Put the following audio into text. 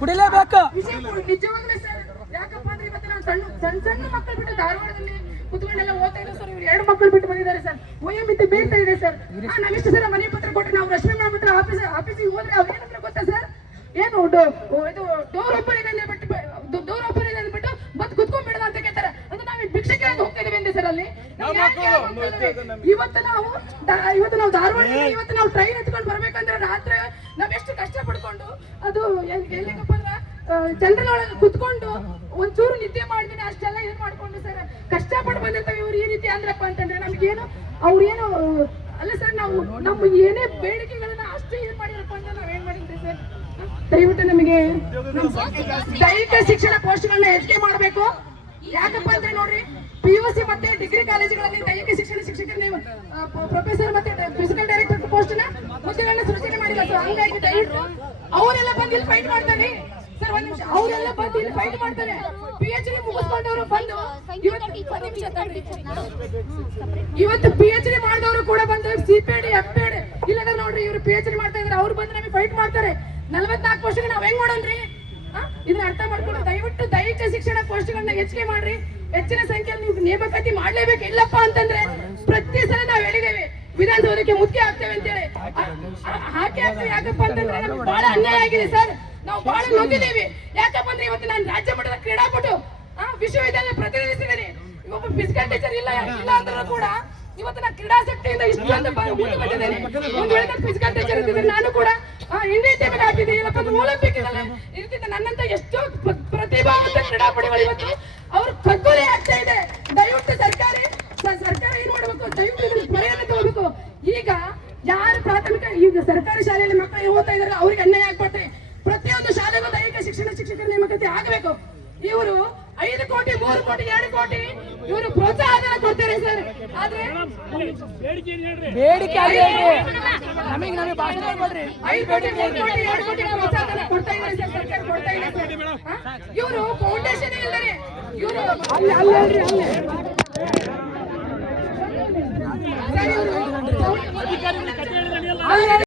ಕುಡಿಲೇಬೇಕು. ನಿಜವಾಗ್ಲೂ ಸರ್, ಯಾಕಪ್ಪ ಅಂದ್ರೆ ಇವತ್ತು ನಾನು ಸಣ್ಣ ಸಣ್ಣ ಮಕ್ಕಳು ಬಿಟ್ಟು ಧಾರವಾಡದಲ್ಲಿ ಕುತ್ಕೊಂಡೆಲ್ಲ ಓದ್ತಾ ಇದ್ರು ಸರ್. ಇವ್ರು 2 ಮಕ್ಕಳು ಬಿಟ್ಟು ಬಂದಿದ್ದಾರೆ ಸರ್. ವಯೋಮಿತಿ ಬೀಳ್ತಾ ಇದೆ ಸರ್. ನಾವಿಷ್ಟು ಸರ ಮನೆ ಪತ್ರ ಕೊಟ್ಟು ನಾವು ರಶ್ಮಿ ಹತ್ರ ಆಫೀಸಿಗೆ ಹೋದ್ರೆ ಅವ್ರು ಏನಂದ್ರೆ ಗೊತ್ತಾ ಸರ್, ಏನು ಇದು ಡೋರ್ ಓಪನ್ ಇದೆ ಅಂದ್ಬಿಟ್ಟು ಮತ್ತೆ ಕುತ್ಕೊಂಡ್ಬಿಡದ ಅಂತ ಕೇಳ್ತಾರೆ. ಅಂದ್ರೆ ನಾವು ಭಿಕ್ಷೆ ಕೇಳೋದು ಹೋಗ್ತಾ ಇದೀವಿ ಅಂದೆ ಸರ್. ಅಲ್ಲಿ ಇವತ್ತು ನಾವು ಧಾರವಾಡದಲ್ಲಿ ಇವತ್ತು ನಾವು ಟ್ರೈನ್ ಹತ್ಕೊಂಡು ಬರ್ಬೇಕಂದ್ರೆ ರಾತ್ರಿ ನಾವೆಷ್ಟು ಕಷ್ಟ ಪಡ್ಕೊಂಡು ಅದು ಎಲ್ಲಿಗಪ್ಪ ಅಂದ್ರೆ ಜನರಲ್ ಒಳಗೆ ಕುತ್ಕೊಂಡು ಒಂಚೂರು ನಿದ್ದೆ ಮಾಡ್ತೀನಿ ಅಷ್ಟೆಲ್ಲ ಇದು ಮಾಡ್ಕೊಂಡು ಸರ್ ಕಷ್ಟಪಟ್ಟು ಬಂದಿರ್ತಾವೆ. ಇವ್ರು ಈ ರೀತಿ ಅಂದ್ರಪ್ಪ ಅಂತಂದ್ರೆ ನಮ್ಗೇನು ಅವ್ರೇನು ಅಲ್ಲ ಸರ್, ನಾವು ನಮ್ಮ ಏನೇ ಬೇಡಿಕೆಗಳನ್ನ ಅಷ್ಟೇ ಏನ್ ಮಾಡಿರಪ್ಪ ಅಂತ ನಾವ್ ಏನ್ ಮಾಡಿದ್ರಿ ಸರ್. ದಯವಿಟ್ಟು ನಮಗೆ ದೈಹಿಕ ಶಿಕ್ಷಣ ಪೋಸ್ಟ್ಗಳನ್ನ ಹೆಚ್ಚಿಗೆ ಮಾಡಬೇಕು. ಯಾಕಪ್ಪ ಅಂದ್ರೆ ನೋಡ್ರಿ, PUC ಮತ್ತೆ ಡಿಗ್ರಿ ಕಾಲೇಜುಗಳಲ್ಲಿ ದೈಹಿಕ ಶಿಕ್ಷಣ ಶಿಕ್ಷಕರ ಪ್ರೊಫೆಸರ್ ಮತ್ತೆ ಫಿಸಿಕಲ್ ಡೈರೆಕ್ಟರ್ ಪೋಸ್ಟ್ ಹುದ್ದೆಗಳನ್ನ ಸೃಷ್ಟಿ ಮಾಡಿಲ್ಲ ಸರ್. ಹಂಗಾಗಿ ದಯವಿಟ್ಟು ಅವರೆಲ್ಲ ಬಂದು ಇಲ್ಲಿ ಫೈಟ್ ಮಾಡ್ತಾರೆ ಸರ್. ಒಂದ್ ನಿಮಿಷ, ಅವರೆಲ್ಲ ಬಂದು ಇಲ್ಲಿ ಫೈಟ್ ಮಾಡ್ತಾರೆ. PhD ಮುಗಿಸ್ಕೊಂಡವರು ಬಂದು ಇವತ್ತು PhD ಮಾಡಿದವರು ಕೂಡ ಬಂದು CPD FPD ಇಲ್ಲದ ನೋಡ್ರಿ, ಇವ್ರು PhD ಮಾಡ್ತಾ ಇದಾರೆ. ಅವ್ರು ಬಂದು ನಮಗೆ ಫೈಟ್ ಮಾಡ್ತಾರೆ. 44 ವರ್ಷಕ್ಕೆ ನಾವ್ ಹೆಂಗ್ ಮಾಡೋಣ್ರಿ? ಇದನ್ನ ಅರ್ಥ ಮಾಡ್ಕೊಂಡು ದಯವಿಟ್ಟು ದೈಹಿಕ ಶಿಕ್ಷಣ ಪೋಸ್ಟ್ಗಳನ್ನ ಹೆಚ್ಚಿಗೆ ಮಾಡ್ರಿ. ಹೆಚ್ಚಿನ ಸಂಖ್ಯೆಯಲ್ಲಿ ನೀವು ನೇಮಕಾತಿ ಮಾಡ್ಲೇಬೇಕು. ಇಲ್ಲಪ್ಪ ಅಂತಂದ್ರೆ ಪ್ರತಿ ಸಲ ನಾವ್ ಹೇಳಿದ್ದೇವೆ ವಿಧಾನಸೌಧಕ್ಕೆ ಮುಖ್ಯ ಆಗ್ತೇವೆ ಅಂತೇಳಿ ಹಾಕಿ ಆಗ್ತೇವೆ. ಯಾಕಪ್ಪ ಅಂತಂದ್ರೆ ನಮ್ಗೆ ಬಹಳ ಅನ್ಯಾಯ ಆಗಿದೆ ಸರ್. ನಾವು ಬಹಳ ನೊಂದಿದ್ದೇವೆ. ಯಾಕಪ್ಪ ಅಂದ್ರೆ ಇವತ್ತು ನಾನು ರಾಜ್ಯ ಮಟ್ಟದ ಕ್ರೀಡಾಪಟು ವಿಶ್ವವಿದ್ಯಾಲಯ ಪ್ರತಿನಿಧಿಸಿದ್ದೇನೆ. ಒಬ್ಬ ಫಿಸಿಕಲ್ ಟೀಚರ್ ಇಲ್ಲ ಅಂದ್ರೂ ಕೂಡ ಇವತ್ತು ನಾನು ಕ್ರೀಡಾಸಕ್ತಿಯಿಂದ ಇಷ್ಟೊಂದು ಮುಂದೆ ಬಂದಿದ್ದೇನೆ. ಒಂದು ವೇಳೆ ಫಿಸಿಕಲ್ ಟೀಚರ್ ಇದ್ದಿದ್ರೆ ನಾನು ಕೂಡ ಇಂಡಿಯಾ ಟೀಮಿಗೆ ಹಾಕಿದ್ದೆ, ಇಲ್ಲಪ್ಪ ಒಲಿಂಪಿಕ್ ಇರ್ತಿದ್ದೆ. ನನ್ನಂತ ಎಷ್ಟೋ ಪ್ರತಿಭಾವಂತ ಕ್ರೀಡಾಪಟುಗಳು ಇವತ್ತು ಅವ್ರು ಕಗ್ಗೊಲೆ ಆಗ್ತಾ ಇದೆ. ದಯವಿಟ್ಟು ಸರ್ಕಾರ ಏನ್ ಮಾಡ್ಬೇಕು, ದಯವಿಟ್ಟು ಪರಿಹಾರ ತಗೋಬೇಕು. ಈಗ ಯಾರು ಪ್ರಾಥಮಿಕ ಈಗ ಸರ್ಕಾರಿ ಶಾಲೆಯಲ್ಲಿ ಮಕ್ಕಳು ಓದ್ತಾ ಇದಾರೆ ಅವ್ರಿಗೆ ಅನ್ಯಾಯ ಆಗ್ಬಾರ್ದು. ಪ್ರತಿಯೊಂದು ಶಾಲೆಗೂ ದೈಹಿಕ ಶಿಕ್ಷಣ ಶಿಕ್ಷಕರ ನೇಮಕಾತಿ ಆಗಬೇಕು. ಇವರು 5 ಕೋಟಿ 3 ಕೋಟಿ 2 ಕೋಟಿ ಇವರು ಪ್ರೋತ್ಸಾಹ ಕೊಡ್ತಾರೆ ಸರ್. ಆದ್ರೆ ಬೇಡಿಕೆ ನಮಗೆ ಭಾಷಣ ಮಾಡ್ರಿ. 5 ಕೋಟಿ 3 ಕೋಟಿ 2 ಕೋಟಿ ಪ್ರೋತ್ಸಾಹ ಕೊಡ್ತಾ ಇದ್ದಾರೆ ಸರ್. ಸರ್ಕಾರ ಕೊಡ್ತಾ ಇದೆ ಸರ್. ಇವರು ಫೌಂಡೇಶನ್ ಇಲ್ಲದೆ ಇವರು ಅಲ್ಲೇ